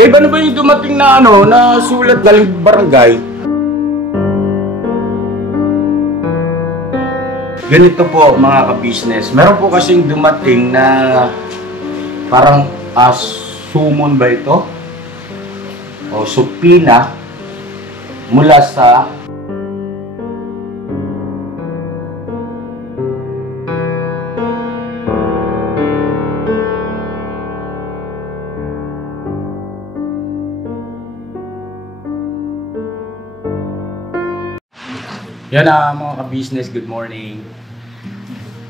Babe, ano ba yung dumating na na sulat galing barangay? Ganito po mga ka-business. Meron po kasing dumating na parang summon ba ito? O subpoena mula sa yan mga ka-business, good morning.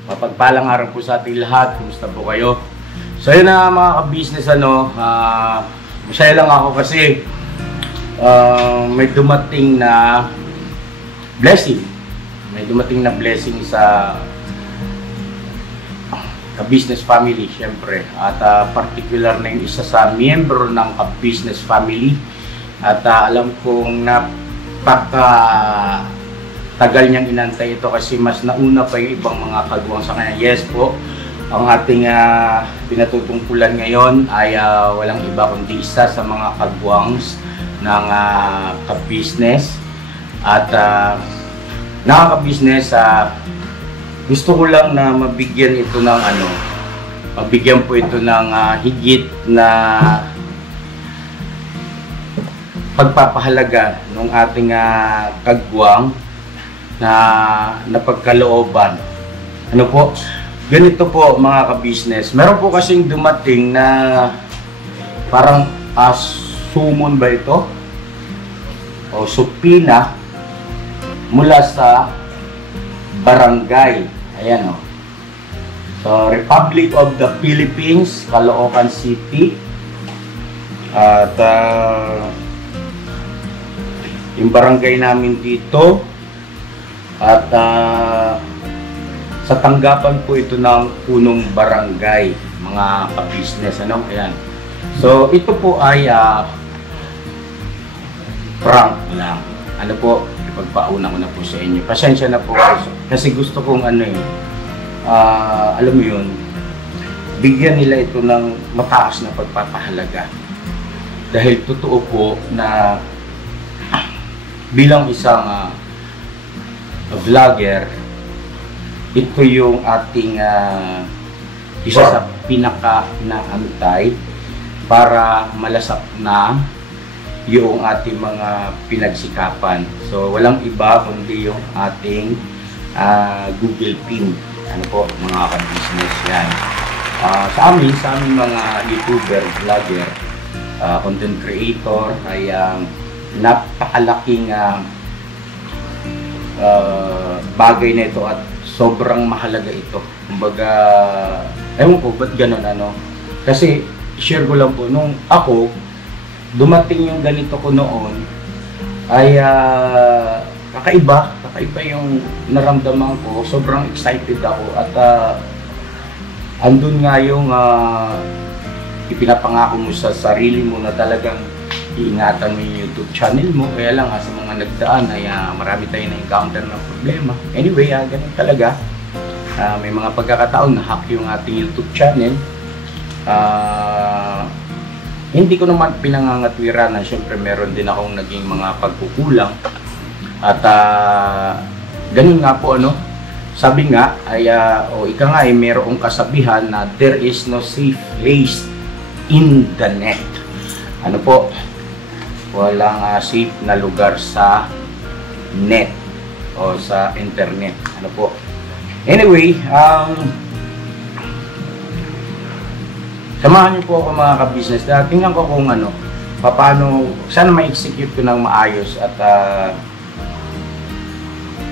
Mapagpalang araw po sa ating lahat. Kumusta po kayo? So yun mga ka-business, masaya lang ako kasi may dumating na blessing. May dumating na blessing sa ka-business family, syempre. At particular na yung isa sa miyembro ng ka-business family. At alam kong tagal niyang inantay ito kasi mas nauna pa yung ibang mga kagwang sa kanya. Yes po, ang ating pinatutungkulan ngayon ay walang iba kundi isa sa mga kagwangs ng ka-business. At ka-business, gusto ko lang na mabigyan ito ng mabigyan po ito ng higit na pagpapahalaga ng ating kagwang na napagkalooban. Ano po? Ganito po mga ka-business. Meron po kasing dumating na parang summon ba ito? O subpoena mula sa barangay. Ayan o. So, Republic of the Philippines, Caloocan City. At yung barangay namin dito. At sa tanggapan po ito ng punong barangay, mga ka-business. Ayan. So, ito po ay prank lang. Ipagpauna ko na po sa inyo. Pasensya na po kasi gusto kong alam mo yun, bigyan nila ito ng mataas na pagpapahalaga. Dahil totoo po na bilang isang vlogger, ito yung ating isa sa pinaka-inaantay para malasap na yung ating mga pinagsikapan. So walang iba kundi yung ating Google Pin. Ano po mga ka-business yan. Sa amin mga YouTuber, vlogger, content creator ay napakalaking bagay na ito at sobrang mahalaga ito. Kumbaga, ewan ko, ba't ganun Kasi, share ko lang po, nung ako, dumating yung ganito ko noon, ay kakaiba yung naramdaman ko. Sobrang excited ako at andun nga yung ipinapangako mo sa sarili mo na talagang iingatan mo yung YouTube channel mo. Kaya lang sa mga nagdaan ay marami tayong na-encounter ng problema. Anyway, ganun talaga. May mga pagkakataon na hack yung ating YouTube channel. Hindi ko naman pinangangatwiran na syempre meron din akong naging mga pagkukulang. At ganun nga po sabi nga ay ika nga ay merong kasabihan na there is no safe place in the net. Walang safe na lugar sa net o sa internet. Anyway, samahan niyo po ako mga ka-business. Tingnan ko kung paano, sana ma-execute ko ng maayos at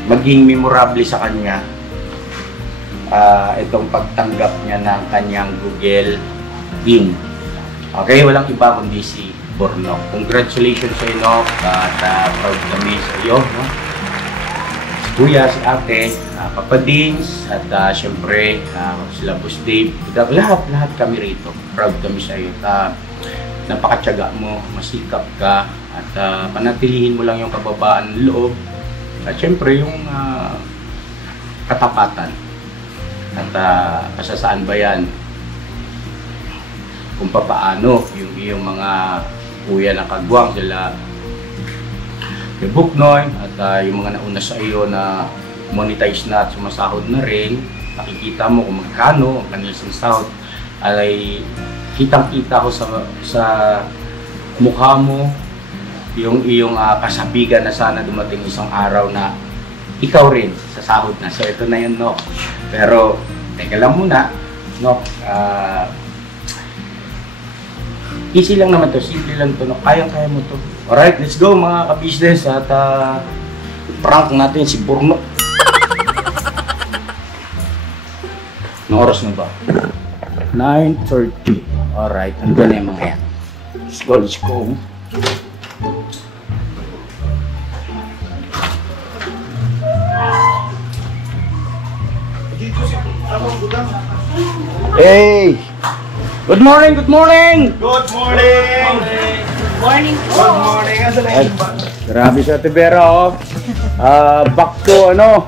maging memorable sa kanya itong pagtanggap niya ng kanyang Google Pin. Okay, walang iba kundi si Bornok. Congratulations sa inyo at proud kami sa iyo. Si Kuya, si Ate, Papa Dins, at syempre sila Boss Dave. Lahat kami rito. Proud kami sa iyo. Napakatyaga mo, masikap ka, at panatilihin mo lang yung kababaan ng loob. At syempre yung katapatan. At kasasaan ba yan? Kung papaano yung iyong mga Kuya ng Kagwang, sila yung Buknoy, at yung mga nauna sa iyo na monetize na at sumasahod na rin. Nakikita mo kung magkano ang kanilang sinasahod. Ay kitang-kita ko sa mukha mo yung iyong kasabigan na sana dumating isang araw na ikaw rin sasahod na. So ito na yun, no? Pero teka lang muna, no? Easy lang naman to, simple lang to, no? Kayang-kaya mo to. Alright, let's go mga ka-business at prank natin si Burnok. Anong oras na ba? 9:30. Alright, andun na yung mga yan. Let's go, let's go. Hey! Good morning, good morning! Good morning! Morning po. Good morning! Asa na yung ba? Grabe sa Tibera, oh. Back to, ano?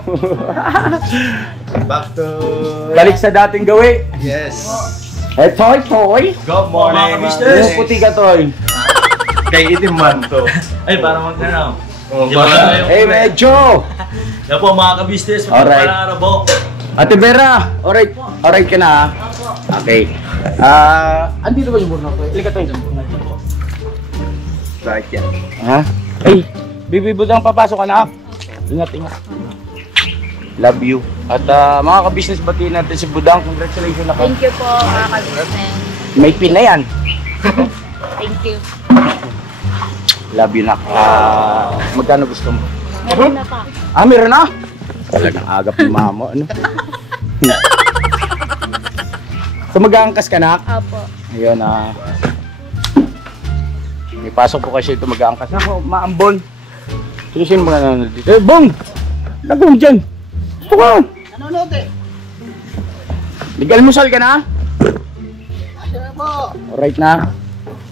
Back to... Balik sa dating gawi. Yes! Eh, Toy, Toy. Good morning, Yung mister! puti ka, Toy. Kay itim man to. Ay, parang magkano. Oh, Di ba baka- tayo? Hey, medyo. Yan po mga ka-business, Alright. magpapalang araw po. Ate Vera, alright. Alright ka na, ha? Okay. Andito ba yung Burnok, Toy? Halika, Toy. Right yan. Ha? Hey, Bibi Budang, papasok ka na. Ingat, ingat. Love you. At mga ka-business, batiin natin si Budang. Congratulations ako. Thank you po, mga ka-business. May pin na yan. Thank you. Love you, nak. Magkano gusto mo? Meron na pa. Meron na? Talagang agap ni mama, ano? So mag-aangkas ka na? Apo. Ayun, may pasok po kasi ito mag-aangkas. Ako, maambon. Sino mga nanonood dito? Eh, Bong! Lagong dyan! Ito ka! Nanonood eh! Nag-almusal ka na? Ano po? Alright na.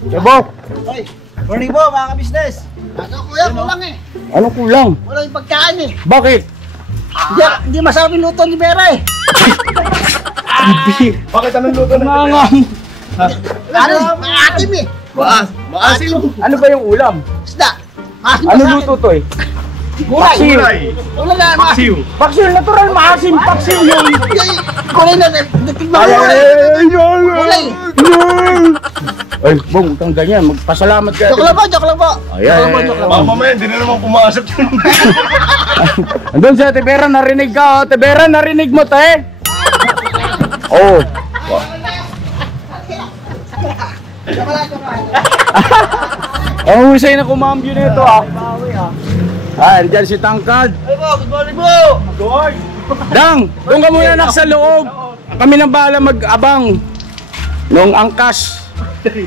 Bong! Ay! Morning po mga ka-business! Ano kuya, kulang eh! Anong kulang? Wala yung pagkain eh! Bakit? Hindi masarap yung luto ni Vera eh! Hindi. Bakit anong luto na Mangam. Ano? Maatim eh! Maasim! Ano ba yung ulam? Isda! Maasim Ano sa akin. luto to eh? Gulay! Paksiw. Wala na! Paksiw! Paksiw, natural maasim. Paksiw yun. Gulay na! Natignan Ay, mo ay, eh! ay, ay, Gulay! ay, Bong, kang ganyan. Magpasalamat ka. Joke lang po! Joke lang po! Ay, ay, Joke lang po! ay, Joke ay. lang po! Mamaya, hindi na naman pumasok. Andun sa Tibera, narinig ka. Oh. Tibera, narinig mo, te. Oh. Ang husay na kumambyo nito, ah. Andyan si Tangkad. Ay po! Good morning po! Dang, doon ka muna nak sa loob. Kami na bahala mag-abang nung angkas.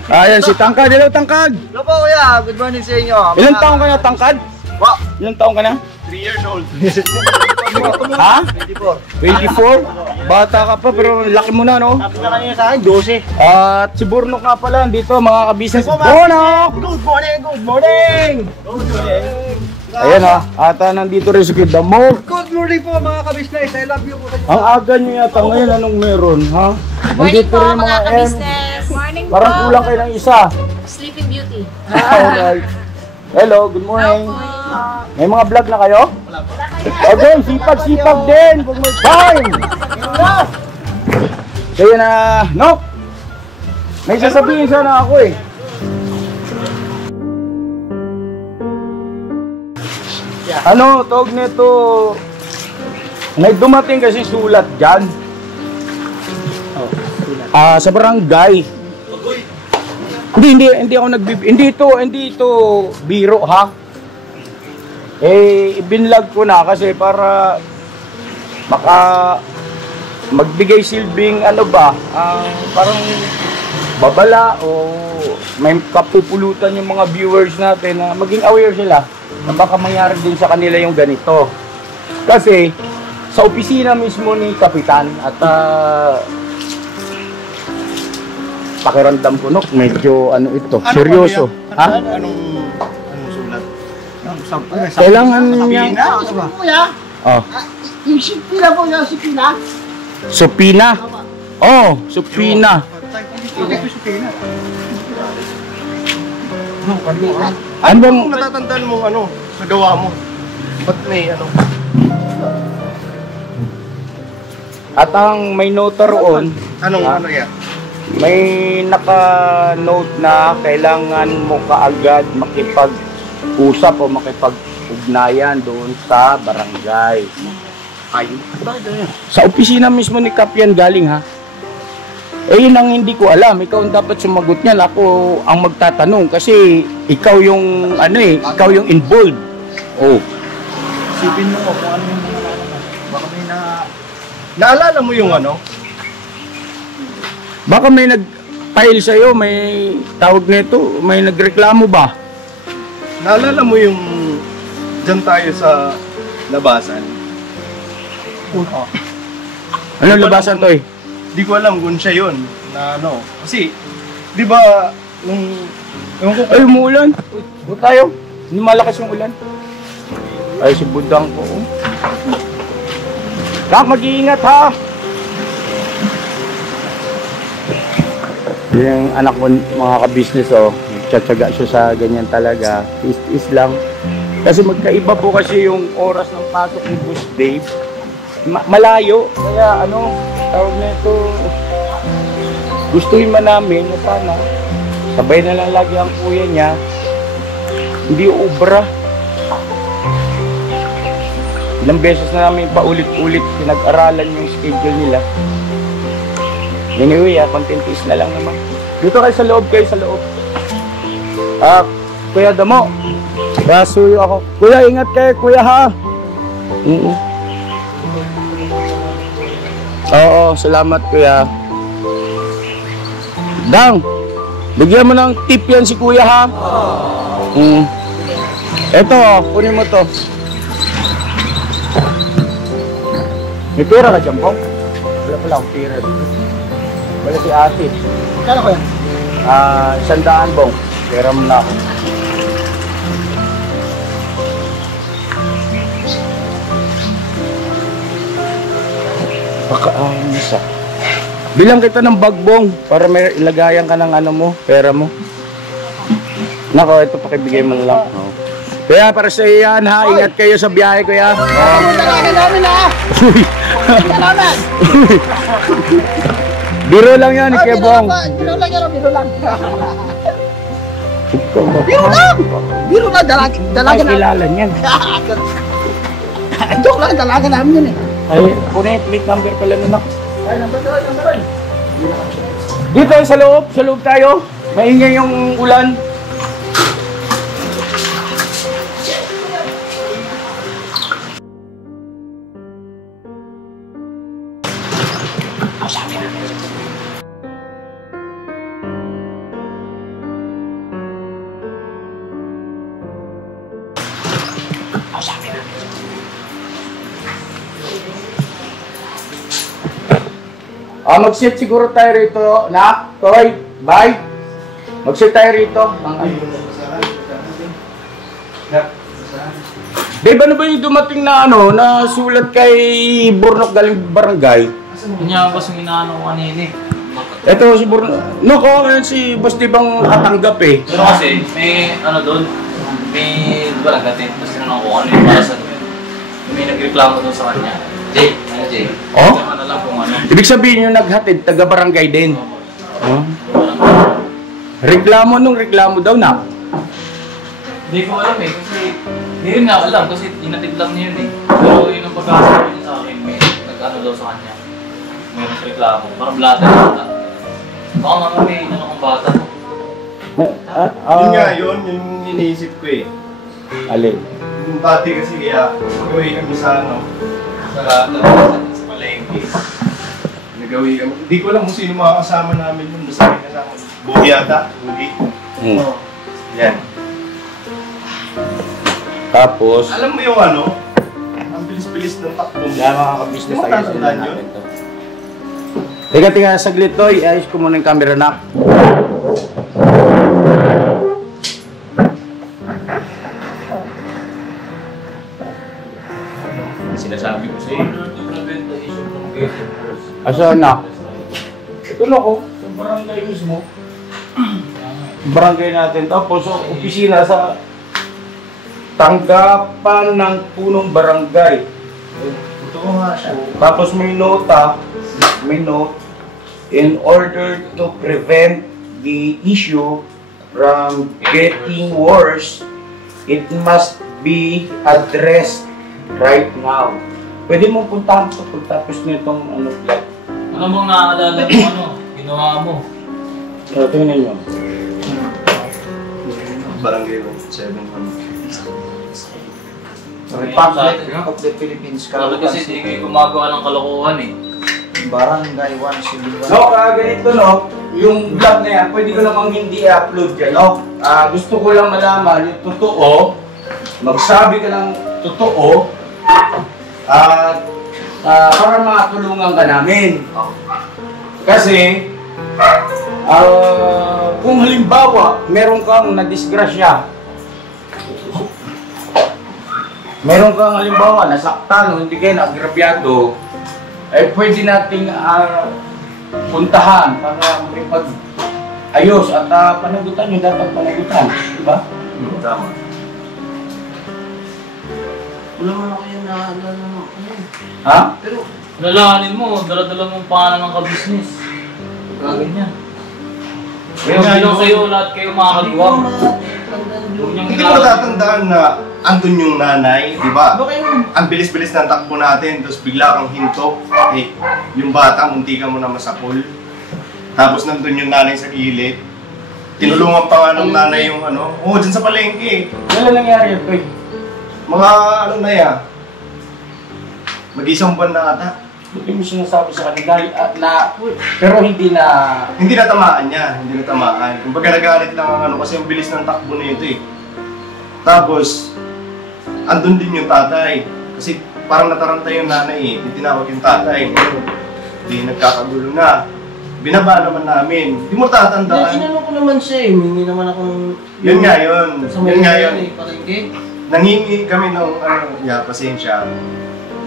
Ayan si Tangkad. Hello, Tangkad. Hello po kuya! Good morning sa inyo! Ilang taong ka na, Tangkad? Po! Ilang taong ka na? 3 years old. Ha? 24! 24? Bata ka pa pero laki mo na, no? Sabi na kanina sa akin, 12! At si Burnok nga pala, dito mga ka-business. Burnok! Good morning! Good morning! Ayan ha, at nandito rin si Kid Damo. Good morning po mga ka-business! I love you po! Ang aga nyo yata ngayon, anong meron, ha? Morning Nandito po, rin mga M. ka-business. Morning po. Parang kulang kayo ng isa. Sleeping Beauty. Alright. Hello, good morning. May mga vlog na kayo? Okay, sipag-sipag din kung may time. Kaya na, no? May sasabihin sana ako eh. Ano, tawag nito, may dumating kasi sulat dyan. Sa barangay. Hindi ako hindi ito biro ha. Ibinlog ko na kasi para baka magbigay silbing ano ba, parang babala o may kapupulutan yung mga viewers natin na maging aware sila na baka mangyari din sa kanila yung ganito. Kasi sa opisina mismo ni Kapitan at pakiramdam ko, no, medyo ano ito, seryoso. Ha? Anong sulat? Kailangan niya. Ano ba? Kuya? Oh, Yung sipina po yung sipina? supina. Oh, supina. Ano bang... Kung natatandaan mo ano, sa gawa mo. Ba't may ano? At ang may note roon, Anong ano yan? may naka-note na kailangan mo kaagad makipag-usap o makipag-ugnayan doon sa barangay. Ayun. Bakit ano yan? Sa opisina mismo ni Kap yan galing ha. Eh yun ang hindi ko alam. Ikaw ang dapat sumagot niyan. Ako ang magtatanong kasi ikaw yung ano ikaw yung involved. Oh. Isipin mo kung ano yung mga baka may na... Naalala mo yung ano? Baka may nag-file sa'yo, may tawag nito, may nagreklamo ba? Naalala mo yung dyan tayo sa labasan? Oo. Anong labasan to eh? Di ko alam kung siya yun. Na ano. Kasi, di ba, nung... Ewan ko Ay, umuulan. Huwag tayo. Hindi malakas yung ulan. Ay, si Budang ko. Oh. Kak, mag-iingat ha! Yung anak ko, mga ka-business, oh, nagtsatsaga siya sa ganyan talaga. Is lang. Kasi magkaiba po kasi yung oras ng pasok ni Boss Dave. Malayo. Kaya ano, tawag na ito, gustuhin man namin na sana sabay na lang lagi ang kuya niya. Hindi ubra. Ilang beses na namin paulit-ulit pinag-aralan yung schedule nila. Anyway, contentis na lang naman. Dito kayo sa loob, Kuya Damo. Rasuyo ako. Kuya, ingat kayo, kuya ha. Oo, salamat kuya. Dang, bigyan mo ng tip yan si kuya ha. Eto, kunin mo to. May pera ka dyan, Bong? Wala pala akong pera dito. Wala si ate. Kala ko yan? 100, Bong. Pera mo na ako. Baka, isa. Bilang kita ng bagbong para may ilagayan ka ng ano mo, pera mo. Nako, ito pakibigay mo na lang. Oh. Kaya para sa iyan ha, ingat kayo sa biyahe kuya. Talaga namin ha! Salamat! Biro lang yan, Ikebong. Biro lang yan, biro lang. Ikaw ba? Biro lang! Biro lang, dalaga Ay, na. kilala niyan. Joke lang, dalaga namin yun eh. Ay, kunin, plate number pala nun ako. Ay, number 1. Dito sa loob tayo. Maingay yung ulan. Mag-sit siguro tayo rito, na, Toy, bye. Mag-sit tayo rito. Babe, ano ba yung dumating na ano, na sulat kay Burnok galing barangay? Kanya ko sa inaano ko kanina eh. Ito si Burnok. No, ko si Boss Dibang katanggap eh. Pero kasi, may ano doon, may diba nagatin, tapos tinanong ko ano yung para sa may nagreklamo doon sa kanya. Jay, ano Jay? Oh? Tama na lang kung ano. Ibig sabihin yung naghatid, taga-barangay din. Oh? Reklamo daw na. Hindi ko alam eh, kasi hindi rin nga alam kasi inatid lang niya yun eh. Pero yun ang pagkakasabi niya sa akin, may nag-ano daw sa kanya. May nagreklamo, parang blata na bata. Baka nga may ano kong bata. Yun nga yun, yung iniisip ko eh. Alin? Yung dati kasi kaya nagawin kami sa ano, sa palengke. Nagawin kami. Hindi ko alam kung sino mga kasama namin nun. Basta may kasama. Bugi yata. Bugi. Hmm. Yan. Tapos, Alam mo yung ano? Ang bilis-bilis ng takbo mo. kaya mga ka-business Ano tayo sa tatandaan natin yun? to. Teka, saglit to. Iayos ko muna yung camera na. Sinasabi ko sa'yo. Asa na? Ito na ko. Sa barangay mismo. barangay natin. Tapos opisina sa tanggapan ng punong barangay. Totoo nga siya. Tapos may note, in order to prevent the issue from getting worse, it must be addressed right now. Pwede mong puntahan ito pagtapos nitong vlog. Ano bang naaalala mo, ginawa mo? So, tingnan nyo. Barangay 7. Republic of the Philippines. Sabi kasi hindi kayo gumagawa ng kalokohan eh. Barangay 171. No, ganito yung vlog na yan, pwede ko namang hindi i-upload yan, gusto ko lang malaman yung totoo, magsabi ka ng totoo, at para matulungan ka namin. Kasi, kung halimbawa, meron kang nadisgrasya, meron kang halimbawa nasaktan o hindi kayo nagrabyado, pwede nating puntahan para makipag-ayos at panagutan yung dapat panagutan, di ba? Tama. Wala man ako yung naalala mo. Ha? Pero, Lalahanin mo, dala-dala mong pangalan ng ka-business. Ganyan. Kaya nga lang sa'yo, lahat kayo makakagawa. Hindi mo tatandaan na andun yung nanay, di ba? Bakit? Ang bilis-bilis ng takbo natin, tapos bigla kang hinto. Yung bata, munti ka mo na masapol. Tapos nandun yung nanay sa gilid. Tinulungan pa nga ng nanay yung dyan sa palengke. Wala nangyari ito eh. Mga na yan. Mag-isang buwan na ata. Buti mo sinasabi sa kanila pero hindi na... Hindi natamaan niya, hindi natamaan. Kumbaga nagalit lang ang kasi ang bilis ng takbo na ito eh. Tapos, andun din yung tatay. Kasi parang natarantay yung nanay eh. Tinawag yung tatay. Hindi nagkakagulo na. Binaba naman namin. Hindi mo tatandaan. Inano ko naman siya eh. Mingi naman akong... Yun nga yun. Yun nga yun. Palengke. Nangingi kami ng pasensya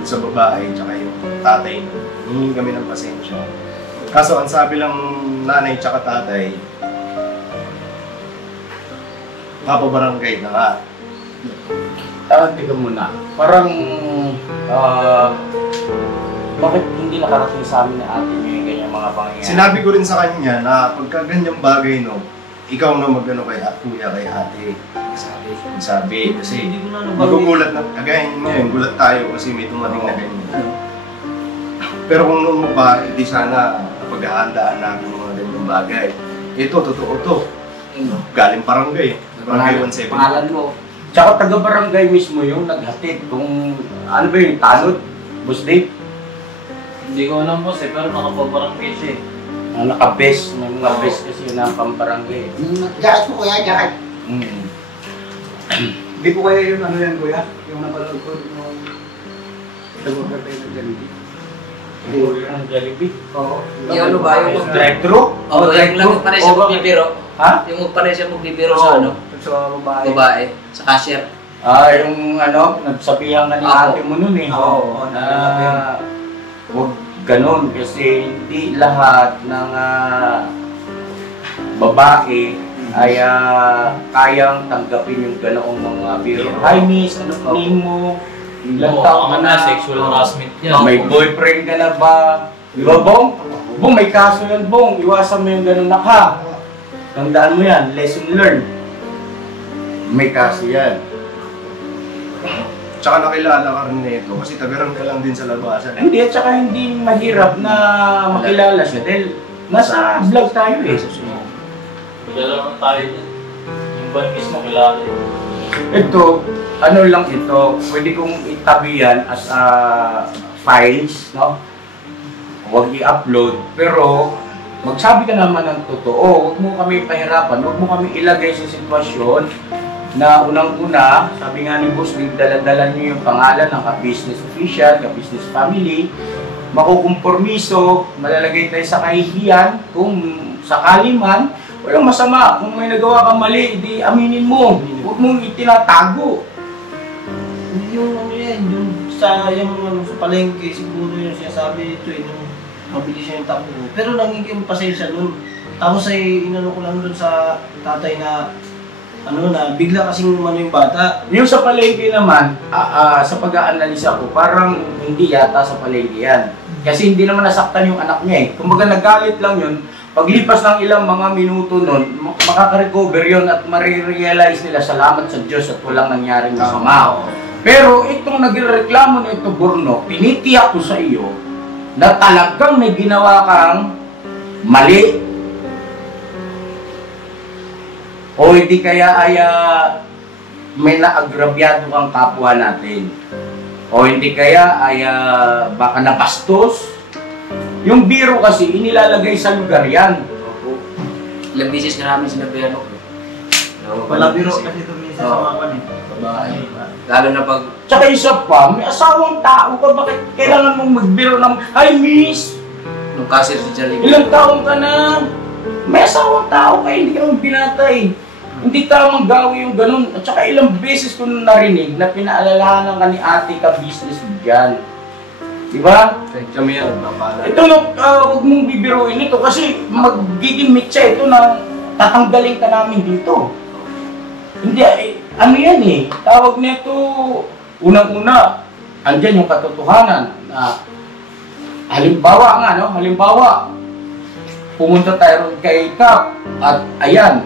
sa babae tsaka yung tatay. Nangingi kami ng pasensya. Kaso ang sabi lang nanay tsaka tatay, papabarangay na nga. Tingnan muna. Parang... bakit hindi nakarating sa amin na atin yung ganyan mga pangyayari? Sinabi ko rin sa kanya na pagka ganyang bagay, ikaw na magano kay kuya, kay ate. Sabi, kasi Hindi ko na nabanggit. magugulat na, kagaya ngayon, gulat tayo kasi may tumating na ganyan. Pero kung noon mo pa, hindi sana paghahandaan natin mga ganyang bagay. Ito, totoo to. Galing barangay. Barangay 17. Pangalan mo. Tsaka taga-barangay mismo yung naghatid. Kung ano ba yung tanod? Boss Dave? Hindi ko alam boss eh, pero nakapabarangay siya eh. Naka-best. May mga best kasi yun ang pambarangay. Jacket ko kuya, jacket. Hindi ko kaya yung yan kuya, yung napanood ko nung nag-order tayo ng Jollibee. Ang Jollibee? Oo. Yung ano ba, yung Drive-thru? Oo, yung lang pa rin siya magbibiro. Ha? Yung pa rin siya magbibiro sa ano, Sa babae. babae, sa cashier. Yung nagsabihan ka ni Ako. ate mo nun eh. Oo, Huwag ganun kasi hindi lahat ng babae ay kayang tanggapin yung ganoong mga biro. Hi miss, ano name mo? Ilang taon ka na? Sexual harassment yan. May boyfriend ka na ba? Di ba, Bong? Bong, may kaso yan, Bong. Iwasan mo yung ganun na ka. Tandaan mo yan, lesson learned. May kaso yan. Tsaka nakilala ka rin nito kasi tagaran ka lang din sa labasan. Hindi, at saka hindi mahirap na makilala siya dahil nasa vlog tayo eh. Kilala naman tayo dyan. Yung ban mismo kilala eh. Ito, ano lang ito, pwede kong itabi yan as files, no? Huwag i-upload, pero magsabi ka naman ng totoo, huwag mo kami pahirapan, huwag mo kami ilagay sa sitwasyon na unang-una, sabi nga ni Boss, dala-dala niyo yung pangalan ng ka-business official, ka-business family, makukumpormiso, malalagay tayo sa kahihiyan, kung sakali man, walang masama. Kung may nagawa kang mali, di aminin mo. Huwag mong itinatago. Yung ano yan, yung sa palengke, siguro yung sinasabi ito eh, nung mabilis siya yung takbo. Pero nangingin pasensya nun. Tapos ay inano ko lang dun sa tatay na ano na bigla kasing umano yung bata. Yung sa palengke naman, sa pag-aanalisa ko, parang hindi yata sa palengke yan. Kasi hindi naman nasaktan yung anak niya eh. Kumbaga nagalit lang yun, paglipas ng ilang mga minuto nun, makaka-recover yun at marirealize nila salamat sa Diyos at walang nangyaring masama. Pero itong nagreklamo nito Borno, pinitiyak ko sa iyo na talagang may ginawa kang mali. O hindi kaya ay may naagrabyado kang kapwa natin. O hindi kaya ay baka napastos. Yung biro kasi inilalagay sa lugar yan. Ilang bisis na namin sinabihan ako. Wala biro kasi ito minsan sa mga kanil. Babae. Lalo na pag... Tsaka isa pa, may asawang tao ka, bakit kailangan mong magbiro ng, ay miss, Nung cashier si Charlie. ilang taon ka na? May asawang tao ka, hindi ka naman binatay. Hindi tamang gawin yung ganun. At saka ilang beses ko narinig na pinaalalahanan ka ni ate ka business dyan. Diba? Kami yan, napala. Ito huwag mong bibiruin ito kasi magiging mitsa ito na tatanggalin ka namin dito. Hindi, ano yan eh, tawag nito, unang-una, andyan yung katotohanan na halimbawa nga, no? Halimbawa, pumunta tayo kay Kap at ayan,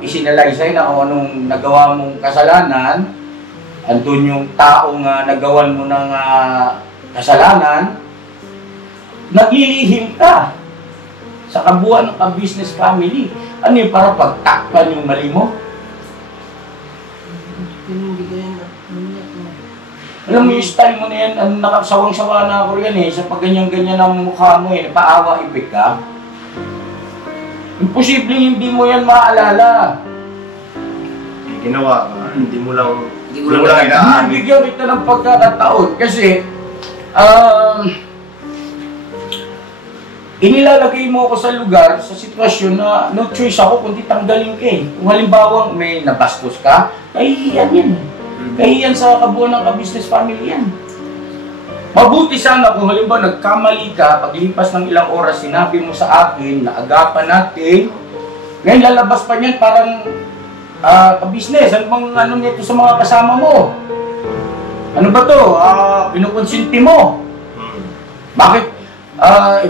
isinalaysay na kung anong nagawa mong kasalanan, andun yung taong nagawan mo ng kasalanan, naglilihim ka sa kabuuan ng ka-business family. Ano yung para pagtakpan yung mali mo? Alam mo yung style mo na yan, nakasawang-sawa na ako yan eh, sa pagganyan-ganyan ang mukha mo eh, paawa-ibig ka. Imposibleng hindi mo yan maalala. Ginawa ka, hindi mo lang lang inaamin. Bigyan kita ng pagkakataon kasi inilalagay mo ako sa lugar, sa sitwasyon na no choice ako kundi tanggalin ka eh. Kung halimbawa may nabastos ka, kahihiyan yan. Kahihiyan sa kabuuan ng ka-business family yan. Mabuti sana kung halimbawa nagkamali ka, paglipas ng ilang oras sinabi mo sa akin na agapan natin, ngayon lalabas pa niyan parang ka-business, ano bang ano nito sa mga kasama mo? Ano ba to? Pinukonsinti mo? Bakit?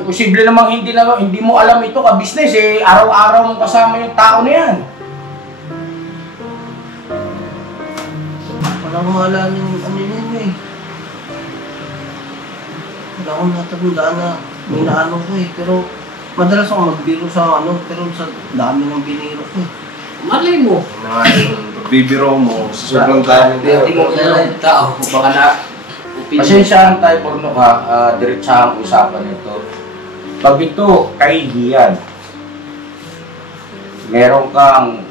Imposible namang hindi mo alam ito ka-business eh, araw-araw mong kasama yung tao na yan. Wala akong maalala yung ano yun eh. Wala akong natagundaan na may naano ko eh. Pero madalas ako magbiro sa ano, pero sa dami ng biniro ko eh. Malay mo. Pagbibiro mo, sa sobrang dami Hindi mo kilala yung tao. Baka na... Pasensyahan tayo Borno ka, diretsahang usapan ito. Pag ito kahihiyan, meron kang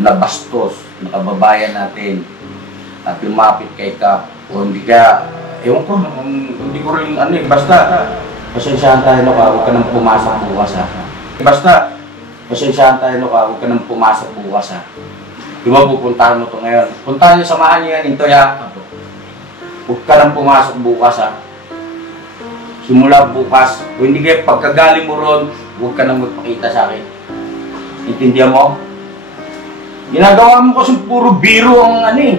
nabastos na kababayan natin at lumapit kay Kap o hindi ka, ewan ko, hindi ko rin ano eh, basta pasensyahan tayo no ka, huwag ka nang pumasok bukas ha. Basta pasensyahan tayo no ka, huwag ka nang pumasok bukas ha. Di ba pupuntahan mo to ngayon? Puntahan niyo, samahan niyo yan, Intoy ha. Huwag ka nang pumasok bukas ha. Simula bukas, kung hindi kayo pagkagaling mo ron, huwag ka nang magpakita sa akin. Intindihan mo? Ginagawa mo kasi puro biro ang ano eh.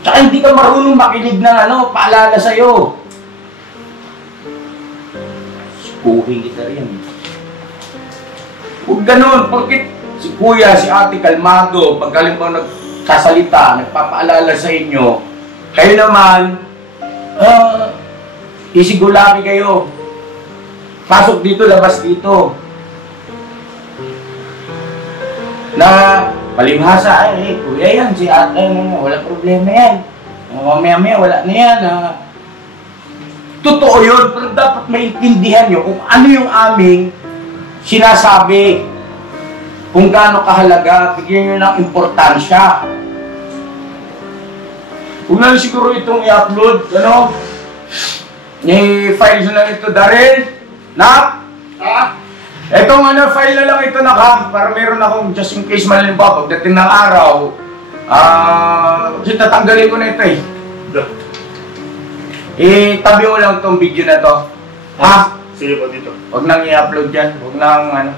Tsaka hindi ka marunong makinig ng ano, paalala sa'yo. Spuhin kita rin. Huwag ganun, porkit si kuya, si ate kalmado, pag halimbawa nagsasalita, nagpapaalala sa inyo, kayo naman, isigulaki kayo. Pasok dito, labas dito. Na palimhasa, ay kuya yan, si ate, wala problema yan. Mamaya-maya, wala na yan. Totoo yun, pero dapat maintindihan nyo kung ano yung aming sinasabi. Kung gaano kahalaga, bigyan nyo ng importansya. Huwag na siguro itong i-upload, ano? I-file nyo lang ito, Daryl? Nak? Etong ano, file na lang ito na para meron akong just in case malimba pagdating ng araw. Kasi tatanggalin ko na ito eh. Itabi mo lang itong video na to. Ha? Sige po dito. Huwag nang i-upload yan. Huwag nang ano.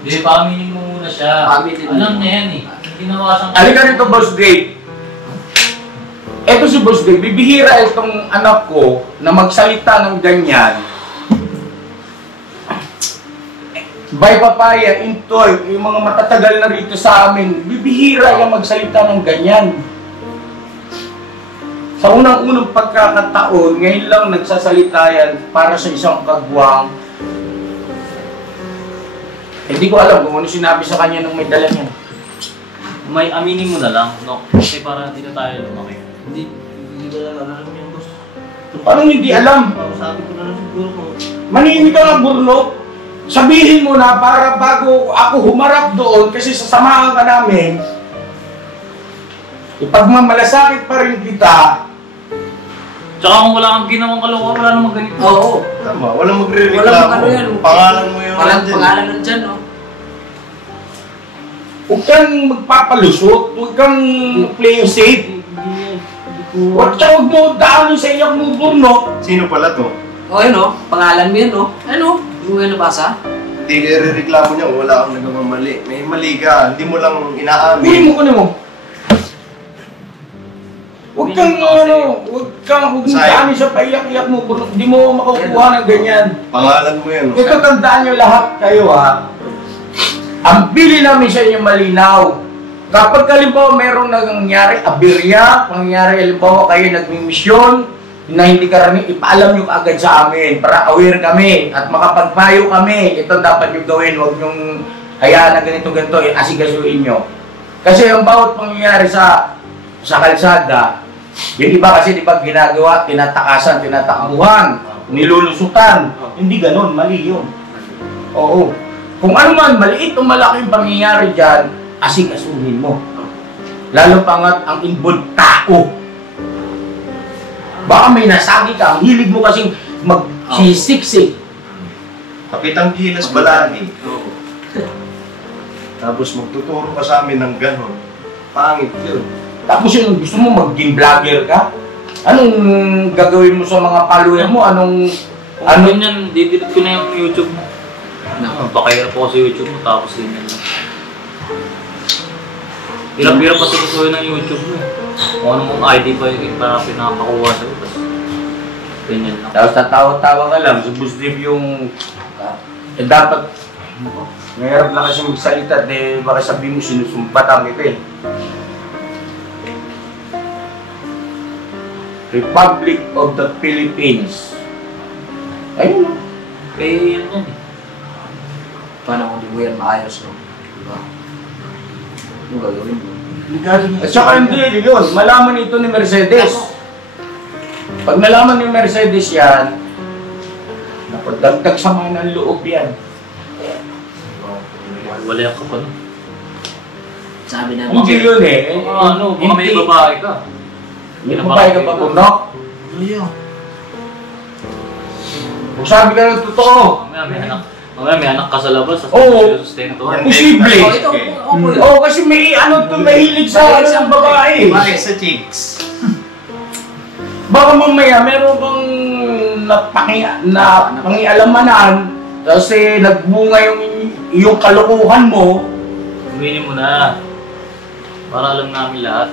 Hindi, paaminin mo muna siya. Paaminin mo. Alam niya yan eh. Ginawasan Halika rito, Boss Dave. Eto si Boss Dave, bibihira itong anak ko na magsalita ng ganyan. By papaya, intoy, yung mga matatagal na rito sa amin, bibihira yung magsalita ng ganyan. Sa unang-unang pagkakataon, ngayon lang nagsasalita yan para sa isang kagwang. Hindi ko alam kung ano sinabi sa kanya nung may dala niya. May aminin mo na lang, no? Kasi para hindi na tayo lumaki. Hindi ko lang alam yan, boss. Parang hindi alam. Sabi ko na lang siguro kung Manimik ka ng burno. Sabihin mo na para bago ako humarap doon kasi sasamahan ka namin, ipagmamalasakit pa rin kita. Tsaka kung wala kang ginawang kalokohan, wala namang ganito. Oo. Tama, walang magre-reklamo. Walang ano yan. Pangalan mo yun. Walang nandyan. pangalan nandyan, no? Huwag kang magpapalusot, huwag kang play safe. Huwag huwag mo daanin sa iyong mong burno. Sino pala to? O, yun, no? Pangalan mo yan, no? Ano? Hindi mo yan nabasa? Hindi ka reklamo niya, wala akong nagawang mali. May mali ka, hindi mo lang Kunin inaamin. mo, kunin mo. Huwag kang huwag mo daanin sa paiyak-iyak mo, burno. Hindi mo makukuha ng ganyan. Pangalan mo yan. Ito tandaan nyo lahat kayo ha. Ang bili namin sa inyo malinaw. Kapag halimbawa mayroong nangyari aberya, pangyayari halimbawa kayo nagmimisyon na hindi karami, ipaalam nyo agad sa amin para aware kami at makapagpayo kami. Ito dapat nyo gawin, huwag nyo hayaan na ganito-ganito, asigasuin nyo. Kasi ang bawat pangyayari sa kalsada, yung iba kasi di ba ginagawa, tinatakasan, tinatakbuhan, nilulusutan. Hindi ganon, mali yun. Oo. Kung ano man, maliit o malaking pangyayari dyan, asigasuhin mo. Lalo pangat ang involved tao. Baka may nasagi ka, ang hilig mo kasing magsisiksik. Pakitang gilas balani. Tapos magtuturo ka sa amin ng gano'n. Pangit yun. Tapos yung gusto mo maging vlogger ka? Anong gagawin mo sa mga follower mo? Ano yan, didelete ko na yung YouTube mo. Pakahirap ako sa YouTube mo, tapos ganyan lang. Hirap-hirap pa susuhin ng YouTube mo. Kung ano mong ID pa yung para pinakakuha sa'yo, tapos ganyan lang. Tapos tatawa-tawa ka lang, subustive yung... dapat... Mayroon na kasi magsalita, baka sabihin mo sinusumpatan kita eh. Republic of the Philippines. Ayun no? Kaya yan yan eh. Paano kung di mo yan maayos, no? Diba? Ano gagawin mo? At saka hindi yun, malaman ito ni Mercedes. Pag nalaman ni Mercedes yan, napadagdag sama ng loob yan. Wala ka pa no. Sabi namin, Hindi yun eh. Ano, baka may babae ka. May babae ka pa po, no? Ayaw. Kung sabi ka ng totoo, Mamaya may anak ka sa labas, tapos Oo. sustentuhan. Posible. oh, ito, okay. Oo, kasi may ano to, mahilig sa ng babae. Bakit sa chicks? Baka mamaya meron kang pangialamanan, kasi nagbunga yung kalokohan mo. Uminin mo na. Para alam namin lahat.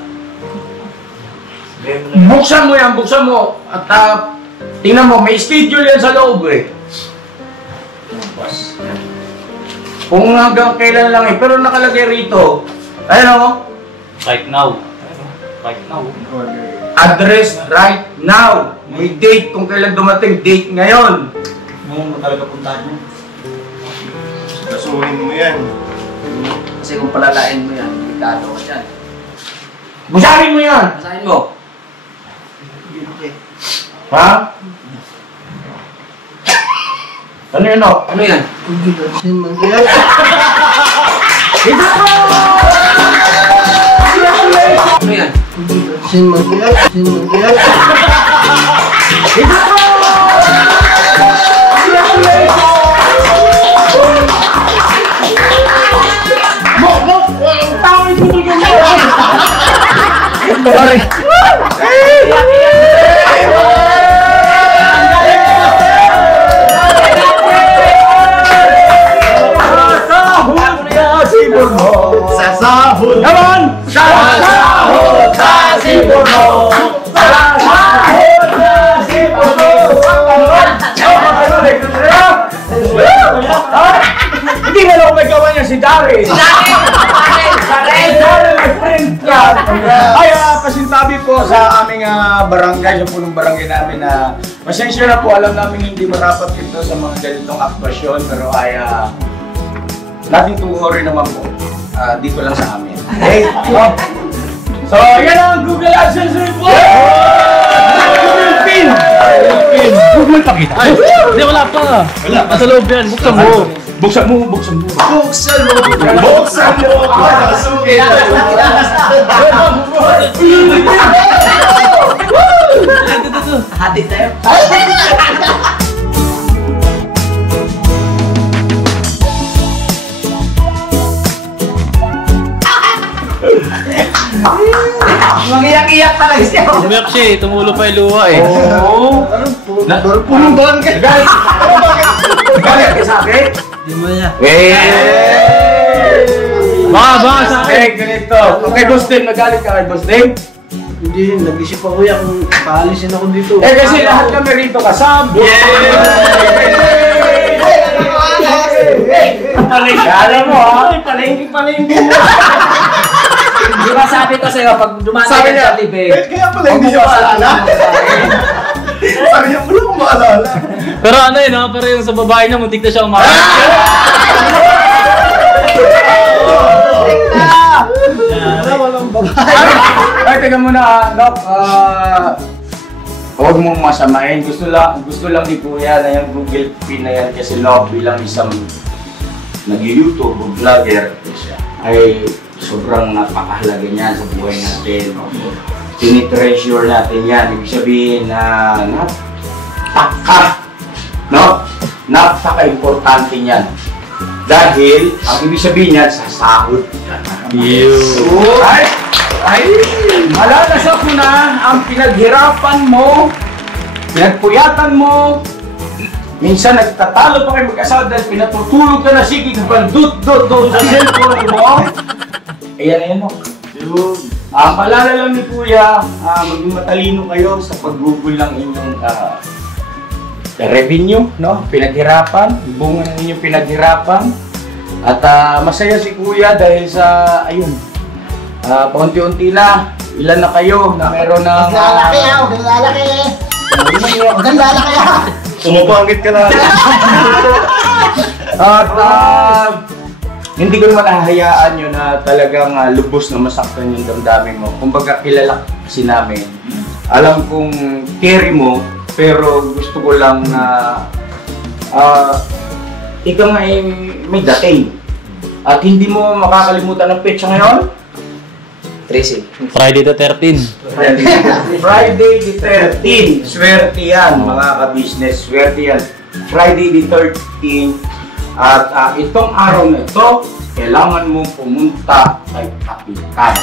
Buksan mo. At tingnan mo, may schedule yan sa loob eh. Kung hanggang kailan lang eh, pero nakalagay rito, ayun o, Right now. Right now. address right now. May date kung kailan dumating, date ngayon. Ngayon mo talaga puntahan niya. Kasuhin mo yan. Kasi kung palalain mo yan, delikado ka dyan. Busahin mo yan! Basahin mo. Ha? Ano yun o? Ano yan? Hindi na siya mag-ayaw. Ano yan? Hindi na siya mag-ayaw. Sorry. Sasahod! Come on! Sasahod na si Bornok! Sasahod na si Bornok! Hindi nga lang may gawa niya si Daryl! Ay, pasintabi po sa aming barangay, sa punong barangay namin na pasensya na po, alam namin hindi marapat ito sa mga ganitong aktwasyon, pero ay nating tuhorin naman po dito lang sa amin. Okay? So, yan ang Google AdSense report! Google Pin! Google pa kita! Ay! Hindi, wala pa! Wala pa! Sa loob yan! Buksan mo! Buksan mo! Buksan mo! Buksan mo! Buksan mo! Suki! Hati tayo. Mag-iyak-iyak talaga siya. Umiyak siya eh! Tumulo pa yung luha eh! Oo! Punong barangay! Galit ka sa akin? Di mo niya. Baka sa akin! Eh, ganito. Okay, Boss Dave, nagalit ka kay Boss Dave? Hindi, nag-isip ako yan kung paalisin ako dito. Eh, kasi lahat kami rito kasama. Alam mo ha? Palengke mo. Di ba sabi ko sa'yo, pag dumaan Sabi ka niya, sa libig, kaya pala hindi siya maalala. Sabi niya, wala akong maalala. Pero ano yun ha? Pero yung sa babae na, muntik na siya umakas. Walang babae. Ay, teka muna, Doc. Huwag mong masamain. Gusto lang ni Kuya na yung Google Pin na yan kasi Doc bilang isang nag-YouTube o vlogger ay sobrang napakahalaga niyan sa buhay natin. Tinitreasure natin yan. Ibig sabihin na napaka-importante niyan. Dahil, ang ibig sabihin niyan, sasahod ka na. Ay, malalasak mo na ang pinaghirapan mo, pinagpuyatan mo, minsan nagtatalo pa kayo mag-asawa dahil pinatutulog ka na sige kapandut sa cellphone mo. Ayan na yan o. Paalala lang ni Kuya, maging matalino kayo sa pag-google ng inyong revenue, no? Pinaghirapan, bunga ng inyong pinaghirapan. At masaya si Kuya dahil sa, ayun, paunti-unti na, ilan na kayo na meron ng... Huwag lalaki. Sumupangit ka na. At hindi ko naman hahayaan yun na talagang lubos na masaktan yung damdamin mo. Kumbaga kilala kasi namin. Alam kong carry mo, pero gusto ko lang na ikaw nga may dating. At hindi mo makakalimutan ng petsa ngayon? Tracy. Friday the 13th. Friday the 13th. Swerte yan, mga ka-business. Swerte yan. Friday the 13th. At itong araw na ito, kailangan mong pumunta kay Kapitan.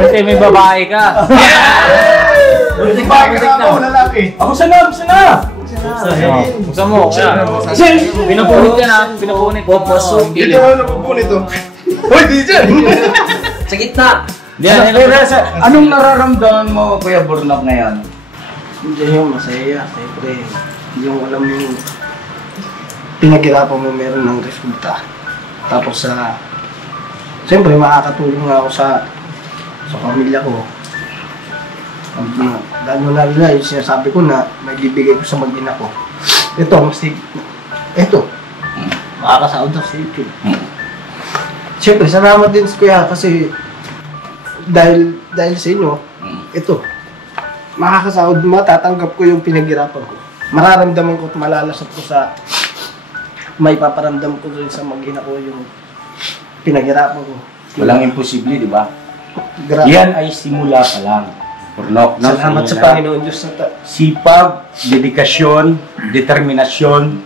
Kasi may babae ka. Bakit ako, lalaki? Ako sana! Buksan mo. Pinapunit ka na. Pinapunit. Popos. Dito ako napupunit to. Hoy, di dyan! Sa gitna. Anong nararamdaman mo, Kuya Bornok, ngayon? Hindi yung masaya. Siyempre, yung alam yung pinaghirapan mo meron ng resulta. Tapos siyempre makakatulong nga ako sa pamilya ko. Lalo na yung sinasabi ko na nagbibigay ko sa mag-ina ko. Ito, makakasahod ako sa YouTube. Siyempre, salamat din sa Kuya kasi dahil sa inyo, ito, makakasahod, matatanggap ko yung pinaghirapan ko. Mararamdaman ko at malalasap ko sa may paparamdam ko rin sa mag-ina ko yung pinaghirapan ko. Walang imposible, di ba? Grabe. Yan ay simula pa lang. Bornok, no? Salamat sa Simula. Panginoon Diyos na Sipag, dedikasyon, determinasyon,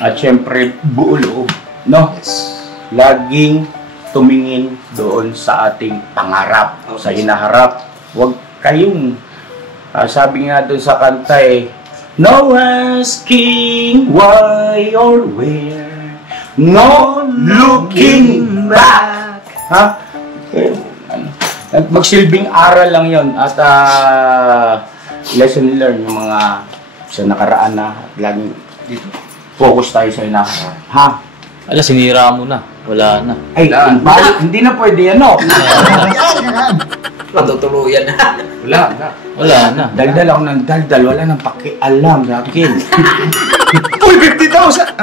at syempre buo loob, no? Laging tumingin doon sa ating pangarap, sa hinaharap. Huwag kayong, sabi nga doon sa kanta no asking why or where, no looking back. Ha? Ano? Magsilbing aral lang yon at lesson learned yung mga sa nakaraan na laging dito. Focus tayo sa nakaraan. Ha? Ala, sinira mo na. Wala na. Ay, hindi na pwede ano. Matutuluyan na. Wala na. Wala na. Daldal ako ng daldal, wala nang pakialam sa akin. Uy, 50,000!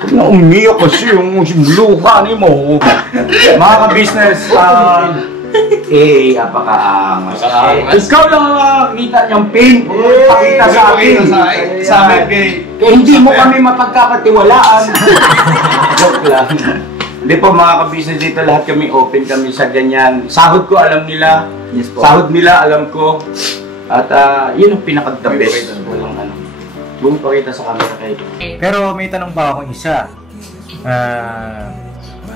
Huwag na umiyak kasi yung luka ni mo. Mga ka-business, apakaangas. Ikaw lang makakita niyang pain. Pakita sa akin. Sa amin, kay... Kaya hindi mo kami mapagkakatiwalaan. Joke lang. Hindi po mga ka-business dito, lahat kami open kami sa ganyan. Sahod ko, alam nila. Yes po. Sahod nila, alam ko. At yun ang pinaka-the best. Walang ano. Huwag pakita sa camera kayo. Pero may tanong pa akong isa.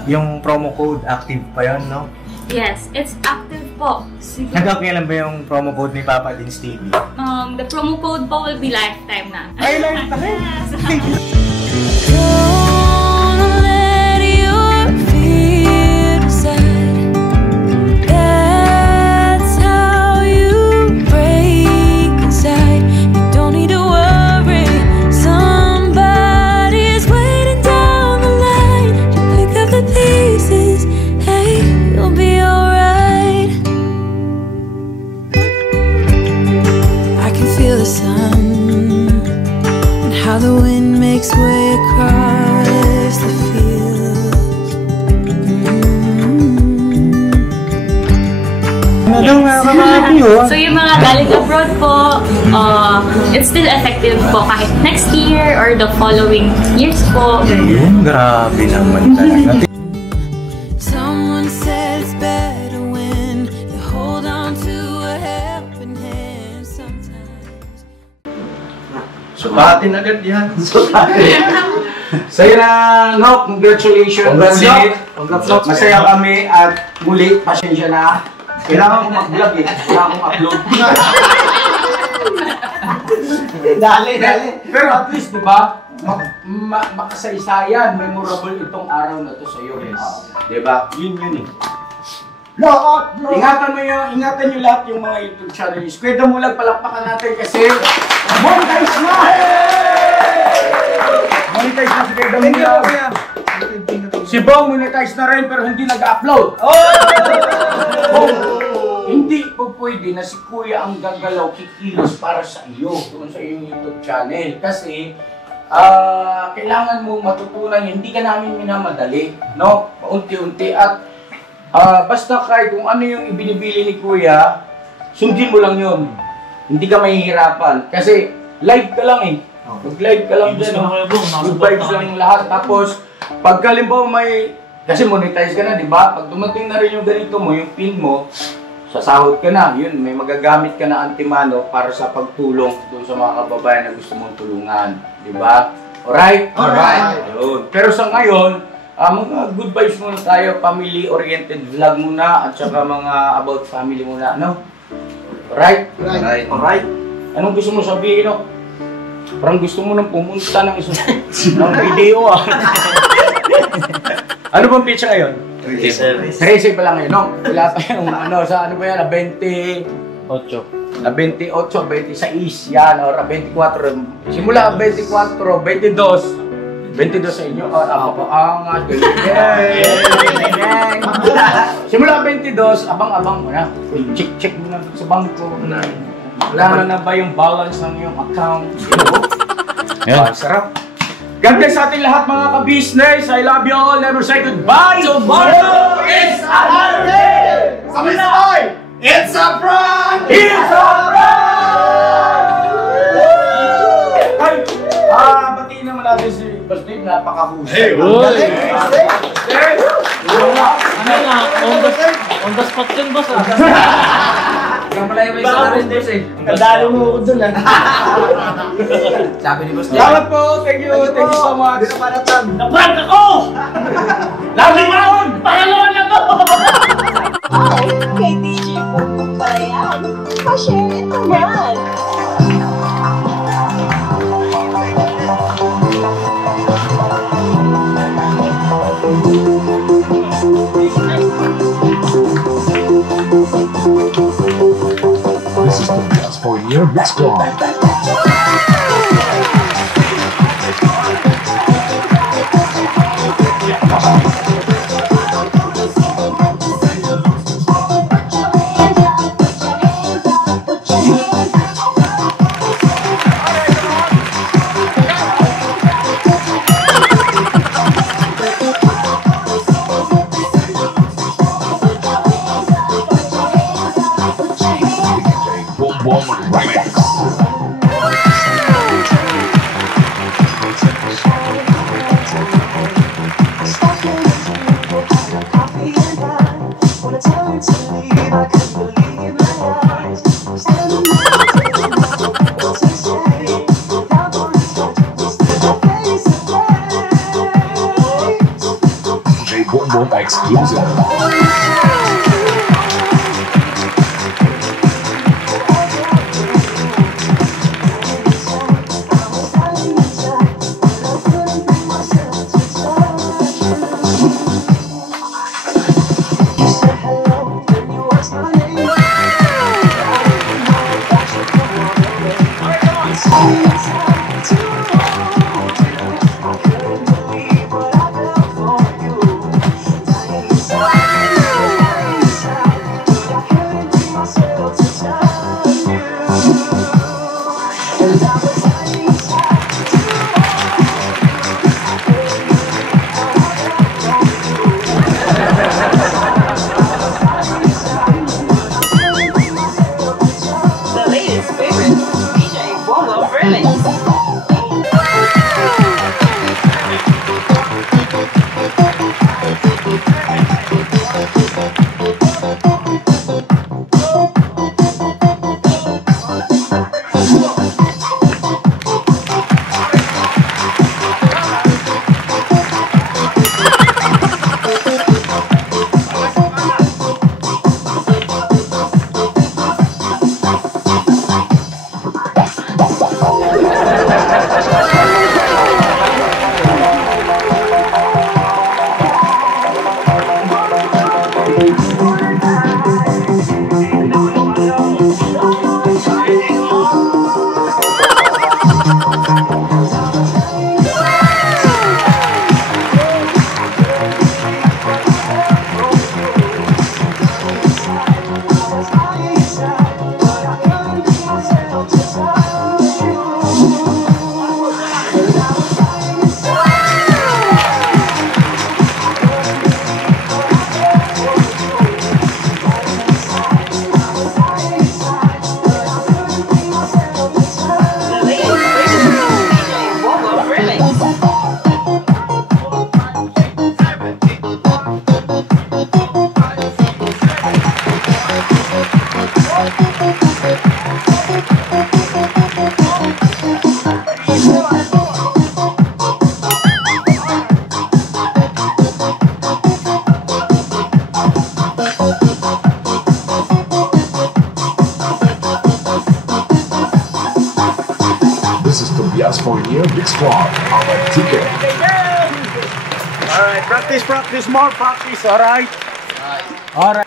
Yung promo code active pa yun, no? Yes, it's active po. Hanggang kailan ba yung promo code ni Papa Dins TV? The promo code po will be lifetime na. Ay, lifetime! How the wind makes way across the fields. So yung mga galing abroad po, it's still effective po kahit next year or the following years po. Grabe naman talaga. Someone said it's better when you hold on to a helping hand sometimes. Sukatin agad yan. Sa'yo na, no, congratulations. Congrats, Muli. Congrats. Masaya kami at muli, pasensya na. Kailangan ko mag-vlog eh. Kailangan kong upload. Dali. Pero at least, di ba, makasaysayan, memorable itong araw na to sa'yo. Di ba? Yun eh. Ingatan nyo lahat yung mga YouTube channels. Kwenta mo lang, palakpakan natin kasi monetize na! Monetize na si Kwenta mo lang. Si Bong monetize na rin pero hindi nag-upload. Hindi po pwede na si Kuya ang gagalaw kikilos para sa iyo doon sa iyong YouTube channel. Kasi kailangan mo matutunan yun. Hindi ka namin minamadali. No? Paunti-unti at basta kahit kung ano yung ibinibili ni Kuya, sundin mo lang yun. Hindi ka mahihirapan. Kasi live ka lang eh. Mag-live ka lang dyan. Good vibes lang yung lahat. Tapos, pagkalimbaw may... Kasi monetize ka na, di ba? Pag dumating na rin yung ganito mo, yung pin mo, sasahod ka na. Yun, may magagamit ka na antimano para sa pagtulong doon sa mga kababayan na gusto mong tulungan. Di ba? Alright? Alright. Ayun. Pero sa ngayon, mga good vibes muna tayo, family-oriented vlog muna, at saka mga about family muna, no? Alright? Alright. Anong gusto mo sabihin, no? Parang gusto mo nang pumunta ng video, Ano bang pizza ngayon? 13 pa lang ngayon, no? Wala pa yung sa ano ba yan, 28, 28, 26, yan, or 24. Simula 24, 22. 22 sa inyo. Angas. Simula 22, abang-abang mo na. Check mo na sa bangko. Wala na ba yung balance ng iyong account? Sarap. God bless sa ating lahat mga ka-business. I love you all. Never say goodbye. Tomorrow is another day. Sabi na ay! It's a prank! It's a prank! Ay, batiin naman natin si Bastin. Napakahusay. On the spot yun, boss Malayo may sa rin, boss eh. Kadali mo ko dun Sabi ni boss. Salamat po. Thank you so much. Hindi na panatag. Na-prank ako! Lagi maon! Pangalawan na to! Kay DJ Bongbong pala yan. Pa-share it naman. Year Big Squad. Boom Boom Remix. DJ Boom Boom exclusive. The latest favorite, DJ Bongo Remix. The latest favorite, DJ Bongo Remix. This is Tobias for Year Big Squad. Our ticket. Alright, practice, more practice, alright? Alright.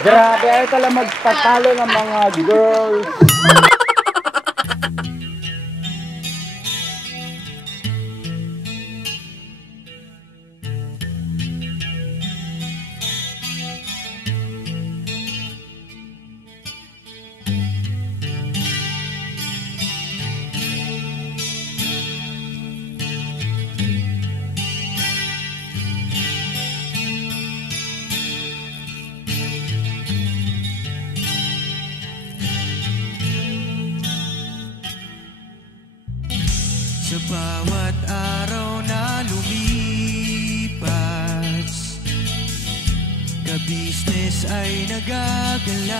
Grabe, ayaw talaga magpatalo ng mga girls. Sa bawat araw na lumipas, ka-business ay nagagalak.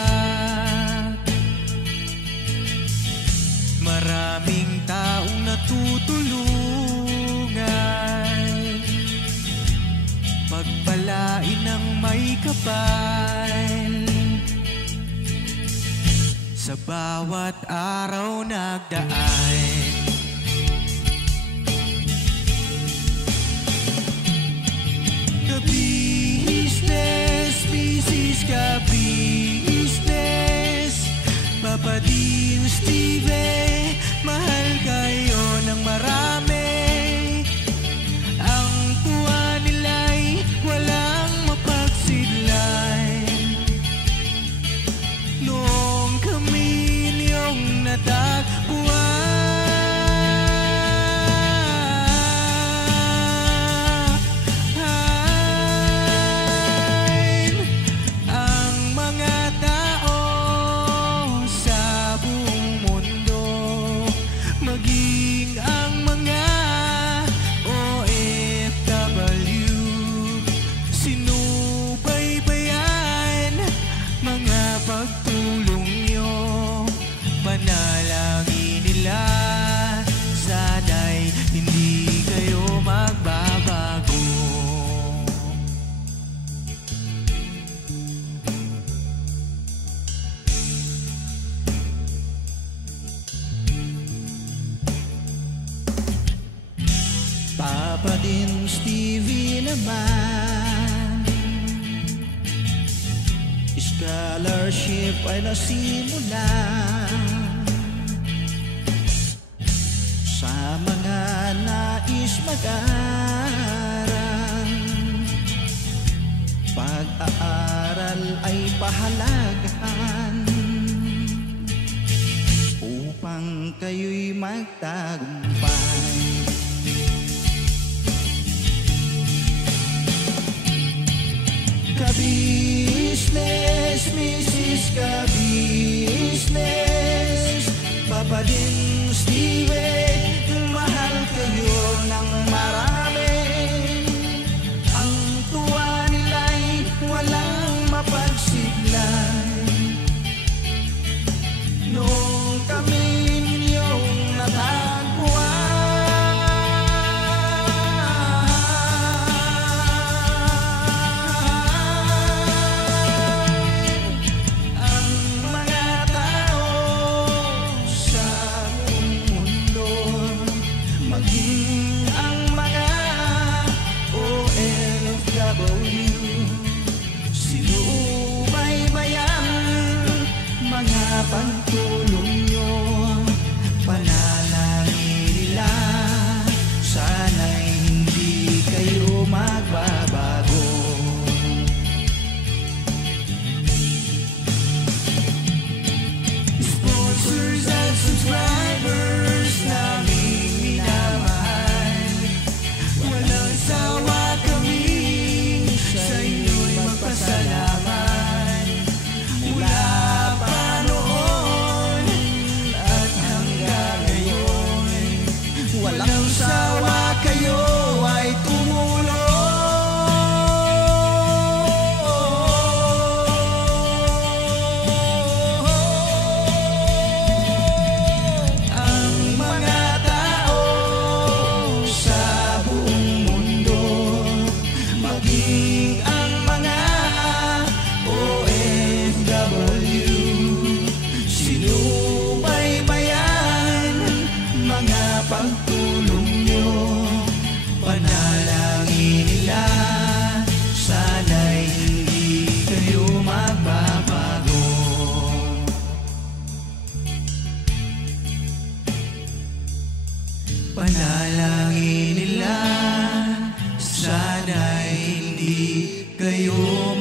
Maraming taong natutulungan, pagpalain ng may kapal. Sa bawat araw nagdaan, ka-business, Mrs. Ka-business, Papa Dio, Steve, mahal kayo ng marami. Ang tuwa nila'y walang mapagsidlan. Noong kami niyong natagpuan, Papa din Stevie naman, scholarship ay nasimulan. Sa mga nais mag-aral, pag-aaral ay pahalagahan upang kayo'y magtagumpay. Ka-business, Mrs. Ka-business, Papa din Steve, mahal kayo ng marami. Ang tuwa nila'y walang mapagsiglan. Noong kami ninyong natagpuan, ang mga tao sa buong mundo kayo